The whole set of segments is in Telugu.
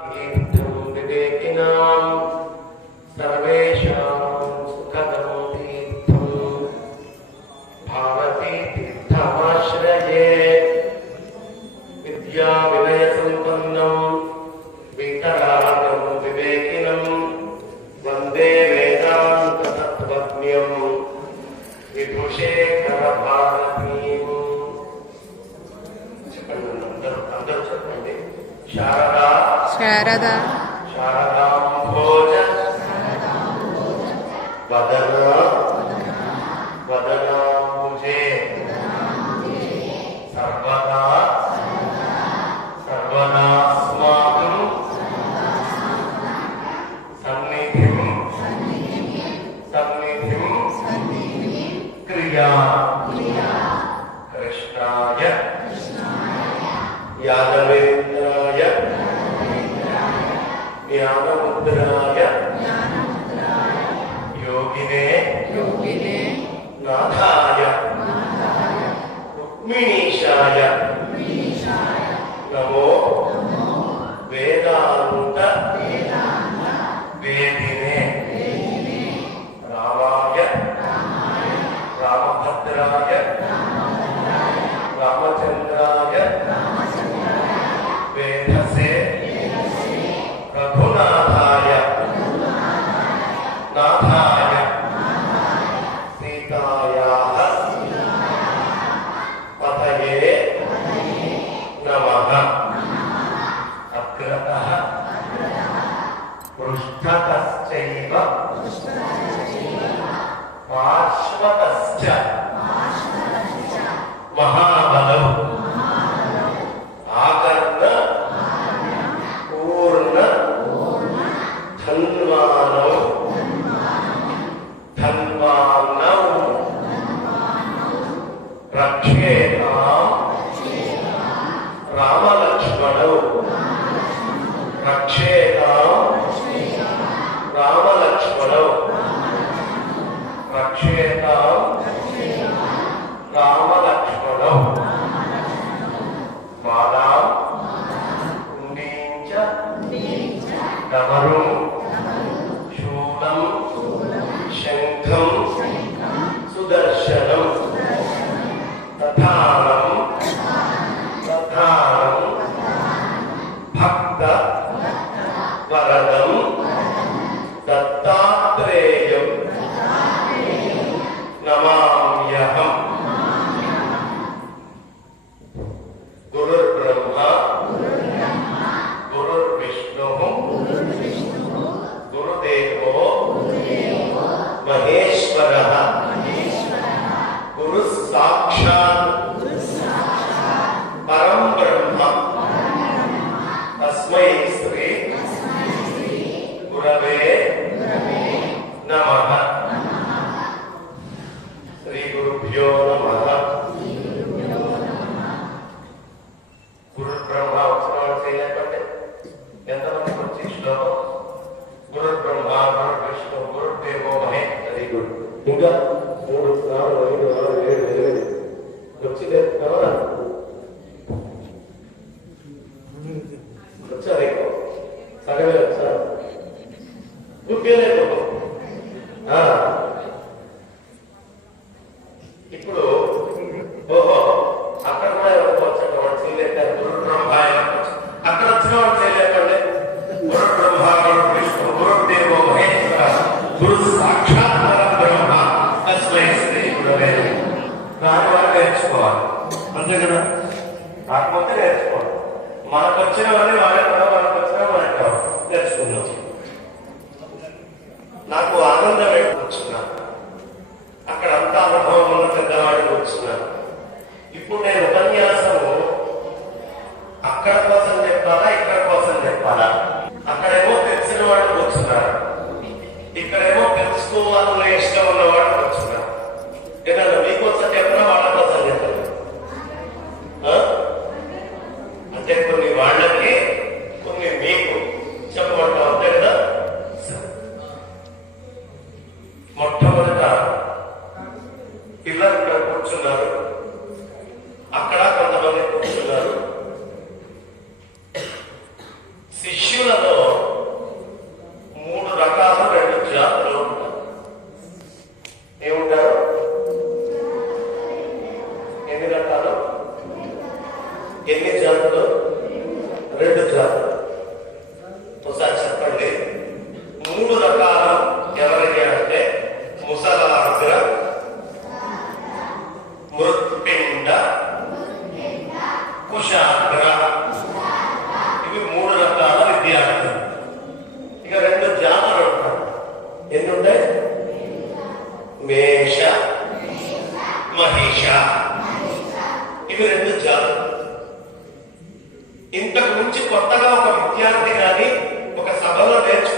Amen. Sarva para. 目标 నాకు ఆనందం కూర్చున్నాను అక్కడ అంత అనుభవం ఉన్న పెద్దవాడు కూర్చున్నాను ఇప్పుడు నేను ఉపన్యాసం అక్కడ కోసం చెప్పాలా ఇక్కడ కోసం చెప్పాలా? అక్కడేమో తెలిసిన వాళ్ళు కూర్చున్నారు. ఇక్కడేమో తెలుసుకోవాలనే ఇష్టం ఉన్నవాడు కూర్చున్నారు. ఏదైనా మీకోసం చెప్పిన వాళ్ళు కానీ ఒక సభలో నేర్చుకునే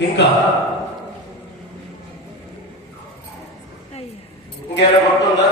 ఇంకా? ఇంకేమైనా కొట్టుందా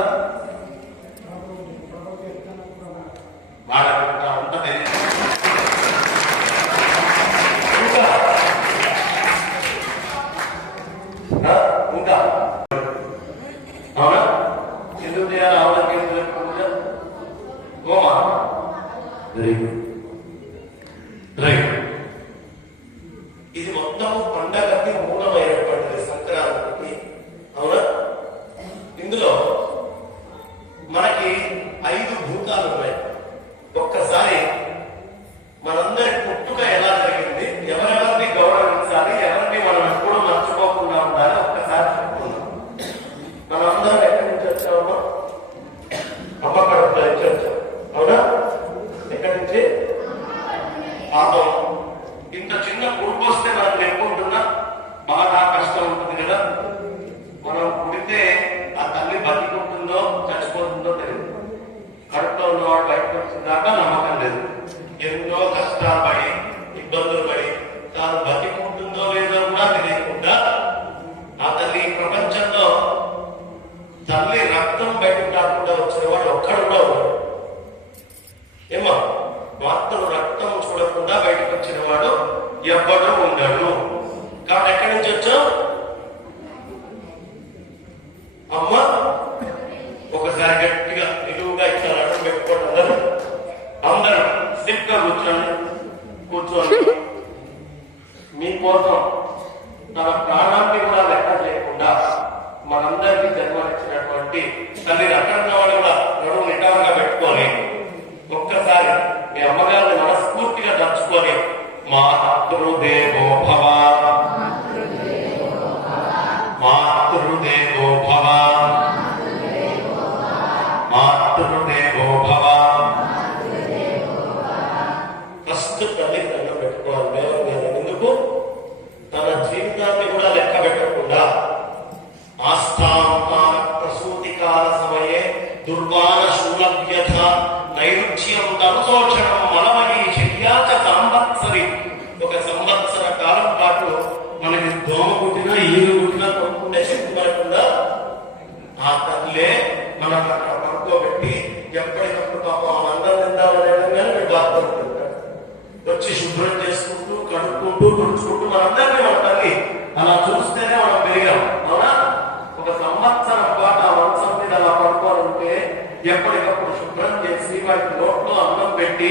ఎప్పటికప్పుడు శుభ్రం చేసి వాటి నోట్లో అన్నం పెట్టి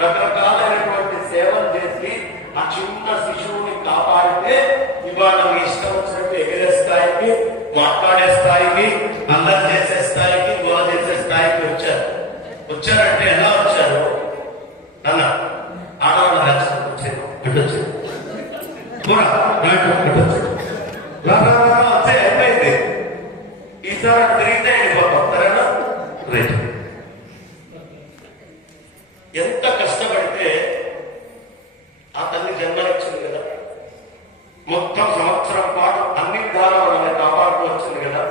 రకరకాలైనటువంటి సేవలు చేసి ఆ చిన్న శిశువుని కాపాడితే ఇవాళ మీ ఇష్టం వచ్చినట్టు ఎగిరే స్థాయికి మాట్లాడే స్థాయికి అల్లరి చేసే స్థాయికి గోల చేసే స్థాయికి వచ్చారు. వచ్చారంటే ఎలా వచ్చారు? అన్న ఆడవాళ్ళ రాజ్యం వచ్చేది ఇటు కూడా రైట్ ఇటు వచ్చేది రా, రా, రా, రా, వచ్చే అయిపోయింది ఈసారి అటు తిరిగితే వెళ్ళిపోతాం సరేనా రైట్ ఎంత కష్టపడితే ఆ తల్లి జన్మనిచ్చింది కదా మొత్తం సంవత్సరం పాటు అన్ని విధాలా వాళ్ళని కాపాడుతూ వచ్చింది కదా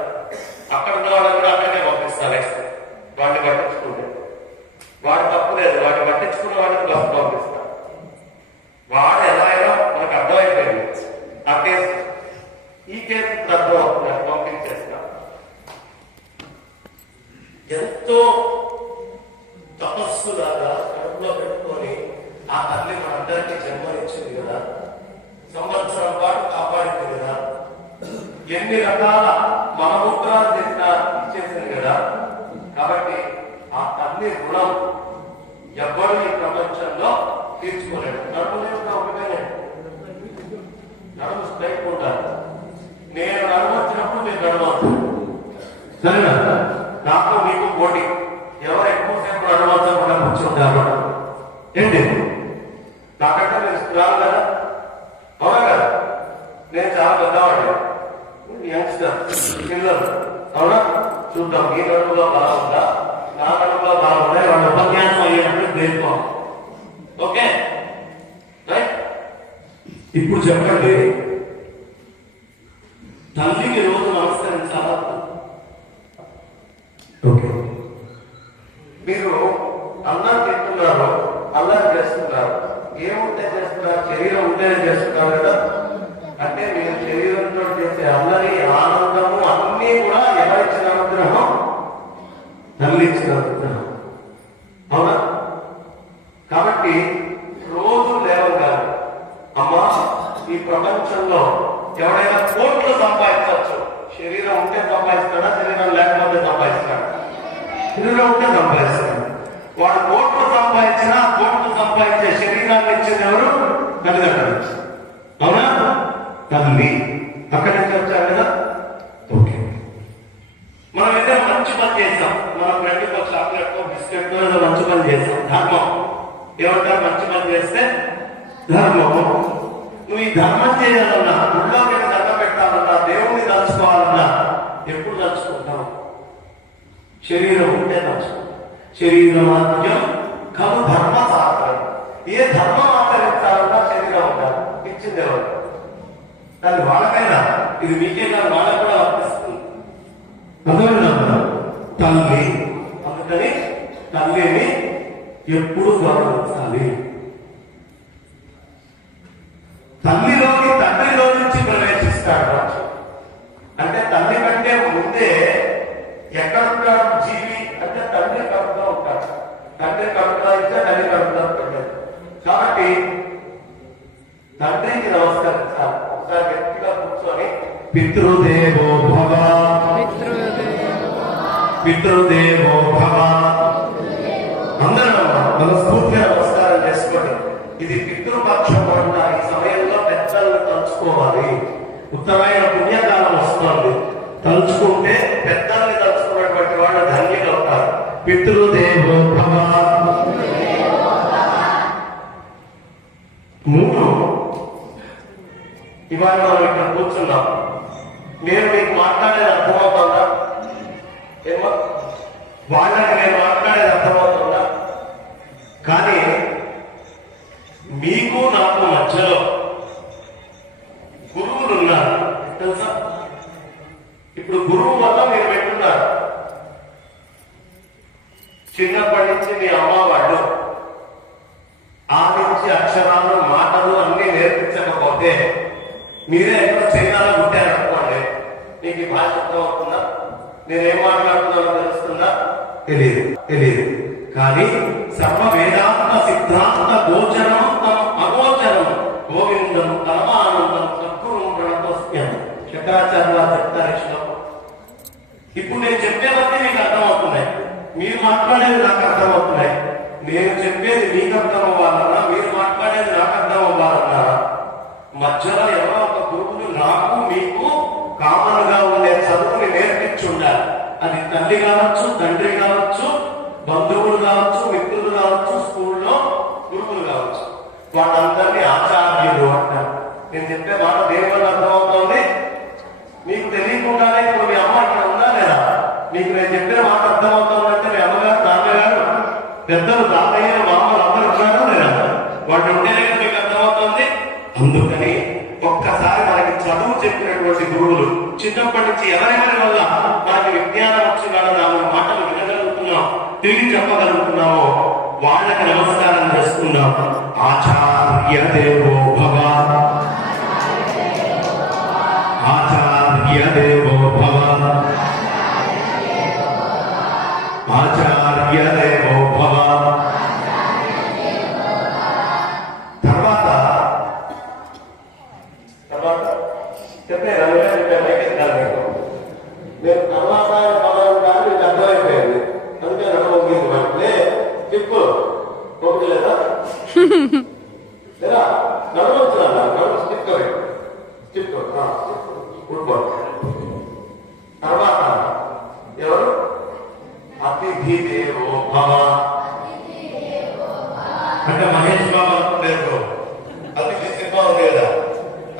అక్కడ ఉన్న వాళ్ళని కూడా అక్కడికే పంపిస్తారు వాడిని పట్టించుకుంటే వాడు తప్పు లేదు వాడిని పట్టించుకున్న వాడిని బస్సు పంపిస్తారు వాడు ఎలా అయినా మనకు అర్థమైపోయింది ఆ కేసు ఈ కేసు ఇప్పుడు అర్థం అవుతుంది అది పంపించేస్తా ఎంతో తపస్సులాగా కడుపులో పెట్టుకొని ఆ తల్లి మనందరికీ జన్మనిచ్చింది కదా సంవత్సరం పాటు కాపాడింది కదా ఎన్ని రకాల మనముద్రాలు చేసిన ఇచ్చేసింది కదా కాబట్టి ఆ తల్లి రుణం ఎవ్వరు ఈ ప్రపంచంలో తీర్చుకోలేడు నడుమునే ఒకటేనే నడుము స్ట్రైక్ ఉంటారు నేను నడుము వచ్చినప్పుడు మీరు నడవచ్చు సరేనా? నాకు మీకు పోటీ. ఎవరు ఎక్కువసేపు నడవచ్చు మనం కూర్చుంటారు ఏంటి? నాకంటే నేను స్త్రాలు కదా? అవునా కదా? నేను చాలా పెద్దవాడిని. యంగ్స్టర్ పిల్లలు. అవునా? చూద్దాం. ఈ నడుములో బాగుందా నా నడుములో బాగుందా వాళ్ళ ఉపన్యాసం అయ్యేటప్పుడు దేనికో ఓకే? రైట్? ఇప్పుడు చెప్పండి తల్లికి రోజు నమస్కరించాలా ఓకే మీరు అన్నం తింటున్నారు అల్లం చేస్తున్నారు ఏముంటే చేస్తున్నారు శరీరం ఉంటేనే చేస్తున్నారు కదా అంటే మీరు శరీరంతో చేసే అల్లరి ఆనందము అన్నీ కూడా ఎవరిచ్చిన అనుగ్రహం తల్లి ఇచ్చిన అనుగ్రహం అవునా కాబట్టి రోజు లేవగానే అమ్మా ఈ ప్రపంచంలో ఎవడైనా కోట్లు సంపాదించవచ్చు శరీరం ఉంటే సంపాదిస్తాడా శరీరం లేకపోతే సంపాదిస్తాడా శరీరం ఉంటే సంపాదిస్తాడు వాడు కోట్లు సంపాదించినా ఆ కోట్లు సంపాదించే శరీరాన్ని ఇచ్చింది ఎవరు తల్లిదండ్రులు అవునా తల్లి అక్కడి నుంచి వచ్చారు కదా ఓకే మనం ఏదైనా మంచి పని చేస్తాం మన ఫ్రెండ్కి ఒక చాక్లెట్ బిస్కెట్ ఏదో మంచి పని చేస్తాం ధర్మం ఏమంటారు మంచి పని చేస్తే ధర్మం నువ్వు ఈ ధర్మం చేయాలన్నా గుళ్ళోకి దండం పెట్టాలన్నా దేవుణ్ణి తలుచుకోవాలన్నా ఎప్పుడు తలుచుకుంటావు శరీరం ఉంటే తలుచుకో శరీరమాత్యం కను ధర్మ సాధనం. ఏ ధర్మం ఆచరించాలన్నా శరీరం ఉండాలి. ఇచ్చింది ఎవరు దాని వాళ్ళకైనా ఇది మీకే కాదు వాళ్ళకు కూడా వర్తిస్తుంది. తల్లి అందుకని తల్లిని ఎప్పుడు గౌరవించాలి. తల్లిలోని తండ్రిలో నుంచి ప్రవేశిస్తాడు అంటే తల్లి కంటే ముందే ఎక్కడుంటాడు జీవి అంటే తండ్రి కడుపులో ఉంటాడు తండ్రి కడుపులో అయితే తల్లి కడుపులో ఉంటాడు కాబట్టి తండ్రి తండ్రికి నమస్కరించాలి ఒకసారి గట్టిగా కూర్చొని పితృదేవో భవ. పితృదేవో భవ. అందరం మనస్ఫూర్తిగా నమస్కారం చేసుకోండి. ఇది పితృపక్షం ఉత్తరాయణ పుణ్యకాలం వస్తుంది. తలుచుకుంటే పెద్దల్ని తలుచుకున్నటువంటి వాళ్ళు ధన్యులు అవుతారు. పితృదేవో భవ. మూడు. ఇవాళ మనం ఇక్కడ కూర్చున్నాం. నేను మీకు మాట్లాడేది అర్థమవుతుందా? ఏమో? వాళ్ళని నేను మాట్లాడేది అర్థమవుతుందా కానీ మీకు నాకు మధ్యలో గురువులు ఉన్నారు తెలుసా ఇప్పుడు గురువు వల్ల మీరు పెట్టున్నారు చిన్నప్పటి నుంచి మీ అమ్మ వాళ్ళు ఆ నుంచి అక్షరాలు మాటలు అన్ని నేర్పించకపోతే మీరే ఎక్కడ చైనాలో పుట్టారనుకోండి మీకు ఈ భాష అర్థమవుతుందా నేనేం మాట్లాడుతున్నానో తెలుస్తుందా తెలియదు తెలియదు కానీ సర్వ వేదాంత సిద్ధాంత గోచరాంతం అగోచరం గోవిందం పరమానందం సద్గురు ప్రణతోస్యం శంకరాచార్య వారు చెప్తారు ఈ శ్లోకం ఇప్పుడు నేను చెప్పేవన్నీ మీకు అర్థమవుతున్నాయి మీరు మాట్లాడేది నాకు అర్థమవుతున్నాయి నేను చెప్పేది మీకు అర్థం అవ్వాలన్నా మీరు మాట్లాడేది నాకు అర్థం అవ్వాలన్నా మధ్యలో ఎవరో ఒక గురువులు నాకు మీకు కామన్గా ఉండే చదువుని నేర్పించి ఉండాలి అది తల్లి కావచ్చు తండ్రి కావచ్చు బంధువులు కావచ్చు మిత్రులు కావచ్చు స్కూల్లో గురువులు కావచ్చు. వాళ్ళందరినీ ఆచార్యులు అంటారు. నేను చెప్పే మాట దేవుడు అర్థమవుతోంది? మీకు తెలియకుండానే ఇప్పుడు మీ అమ్మ ఇక్కడ ఉందా లేదా? మీకు నేను చెప్పిన మాట అర్థమవుతుందంటే మీ అమ్మగారు నాన్నగారు పెద్దలు తాతయ్య మామలు అందరూ ఉన్నారా లేదా? వాళ్ళు ఉంటేనే మీకు అర్థమవుతుంది. అందుకని చెప్పినటువంటి గురువులు చిన్నప్పటి నుంచి ఎవరెవరి వల్ల మనకి విజ్ఞానం వచ్చి మాటలు వినగలుగుతున్నాం తిరిగి చెప్పగలుగుతున్నామో వాళ్ళకి నమస్కారం చేస్తున్నాం. ఆచార్య దేవో భవ. ఆచార్య దేవో భవ. ఆచార్య దేవ అతిథి దేవో భవ అంటే మహేష్ బాబు అనుకుంటారు అతిథి సినిమా ఉంది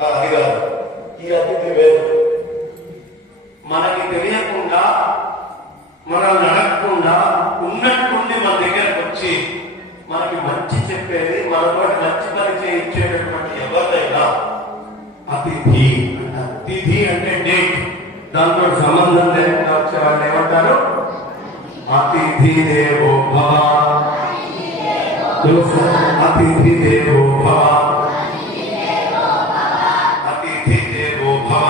అది కాదు ఈ అతిథి వేరు మనకి తెలియకుండా మనల్ని అడగకుండా ఉన్నట్టుండి మన దగ్గరకు వచ్చి మనకి మంచి చెప్పేది మనతో మంచి పని చేయించేటటువంటి ఎవరినైనా అతిథి అతిథి అంటే డేట్. దాంతో సంబంధం లేకుండా వచ్చే వాళ్ళు ఏమంటారు? అతిథి దేవో భవ తెలుసు అతిథి దేవో భవ అతిథి దేవో భవ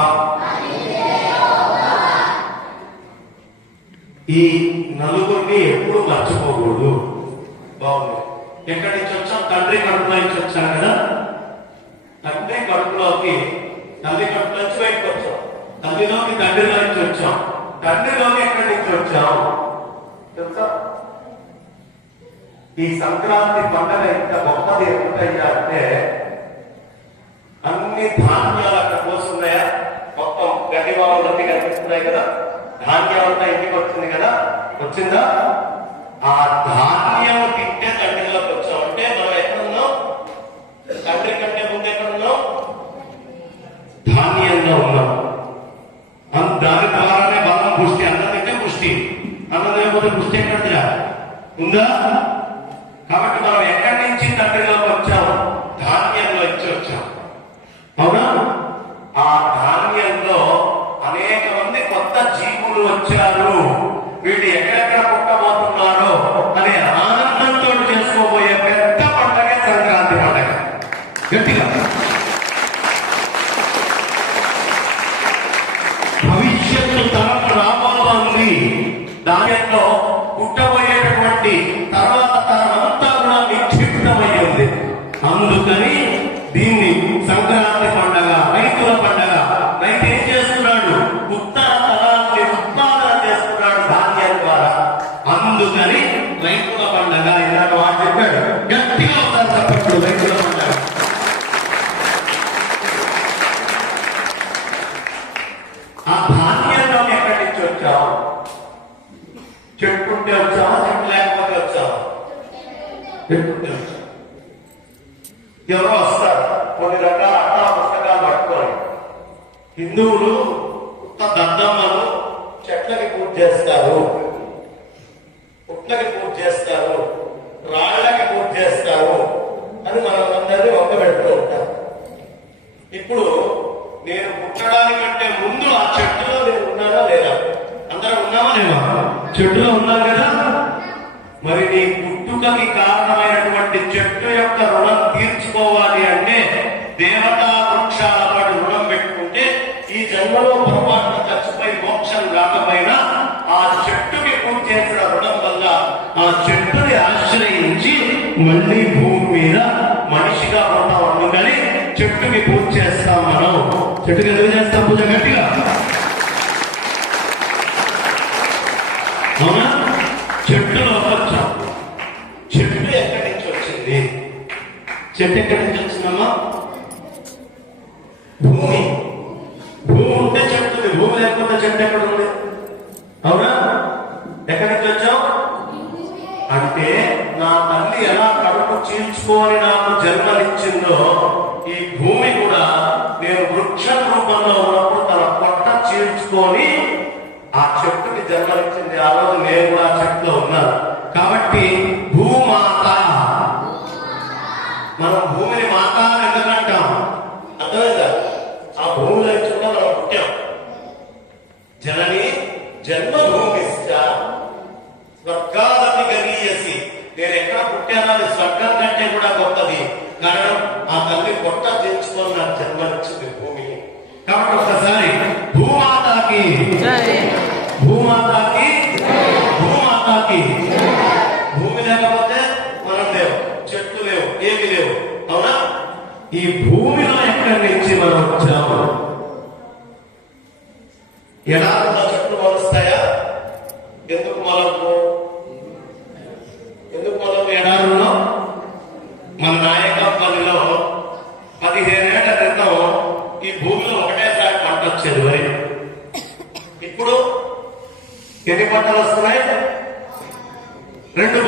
ఈ నలుగురిని ఎప్పుడు మర్చిపోకూడదు. బాగుంది. ఎక్కడి నుంచి వచ్చాం? తండ్రి కడుపులో నుంచి వచ్చాం కదా? తండ్రి కడుపులోకి తల్లి కడుపులో నుంచి బయటకు వచ్చాం. తల్లిలోకి తండ్రిలో నుంచి వచ్చాం. తండ్రిలోకి ఎక్కడి నుంచి వచ్చాం తెలుసా? ఈ సంక్రాంతి పండుగ ఇంత గొప్పది ఎప్పుడైనా అంటే అన్ని ధాన్యాలు అక్కడ పోస్తున్నాయా? మొత్తం గది బావులన్నీ కనిపిస్తున్నాయి కదా? ధాన్యం ఇంటికి వచ్చింది కదా? వచ్చిందా? ఆ ధాన్యం తింటే తండ్రిలోకి వచ్చాం అంటే మనం ఎక్కడున్నాం? తండ్రి కంటే ముందు ఎక్కడున్నాం? ధాన్యంలో ఉన్నాం. దాని ద్వారానే బలం పుష్టి అన్నం తింటే పుష్టి. అన్నం తినకపోతే పుష్టి నేను పుట్టడానికంటే ముందు ఆ చెట్టులో నేను ఉన్నానా లేదా? అందరం ఉన్నామా లేవా చెట్టులో ఉన్నాం కదా. మరి నీ పుట్టుకకి కారణమైనటువంటి చెట్టు యొక్క రుణం తీర్చుకోవాలి అంటే దేవతా వృక్షాల పాటు రుణం పెట్టుకుంటే ఈ జన్మలో పొరపాటున చచ్చిపోయి మోక్షం రాకపోయినా ఆ చెట్టుకి పూజ చేసిన రుణం వల్ల ఆ చెట్టుని ఆశ్రయించి మళ్ళీ భూమి మీద మనిషిగా ఉంటాం అందుకని చెట్టుకి పూజ చేస్తాం మనం చెట్టుకి ఎందుకు చేస్తాం పూజ? గట్టిగా. అవునా? చెట్టులో వచ్చాం చెట్టు ఎక్కడి నుంచి వచ్చింది? చెట్టు ఎక్కడి నుంచి వచ్చిందమ్మా? భూమి. భూమి ఉంటే చెట్టు భూమి లేకుండా చెట్టు ఎక్కడ ఉంది? అవునా? ఎక్కడి నుంచి వచ్చాం అంటే నా తల్లి ఎలా కడుపు చీల్చుకొని నాకు జన్మనిచ్చిందో భూమి కూడా నేను వృక్షం రూపంలో ఉన్నప్పుడు తన పొట్ట చీల్చుకొని ఆ చెట్టుకి జన్మనిచ్చింది. ఆ రోజు నేను కూడా ఆ చెట్టులో ఉన్నాను కాబట్టి భూమాత మనం భూమిని మాత అని ఎందుకంటాం అర్థమైందా ఆ భూమిలో నుంచి కూడా మనం పుట్టాం జనని జన్మభూమిష్ట స్వర్గాదపి గరీయసి నేను ఎక్కడ పుట్టానో అది స్వర్గం కంటే కూడా గొప్పది కారణం ఆ తల్లి పొట్ట చేర్చుకొని నాకు జన్మనిచ్చింది భూమి. కాబట్టి ఒకసారి భూమాతాకి భూమాతాకి భూమాతాకి. భూమి లేకపోతే మనం లేవు చెట్లు లేవు ఏమి లేవు. అవునా? ఈ భూమిలో ఎక్కడి నుంచి మనం వచ్చాము? ఎలా చెట్లు మొలుస్తాయా ఎందుకు మొలవు ఎందుకు మొలవు ఎడారులో మన నాయకపల్లిలో పదిహేనేళ్ళ క్రితం ఈ భూమిలో ఒకటేసారి పంట వచ్చేది వరి ఇప్పుడు ఎన్ని పంటలు వస్తున్నాయి? రెండు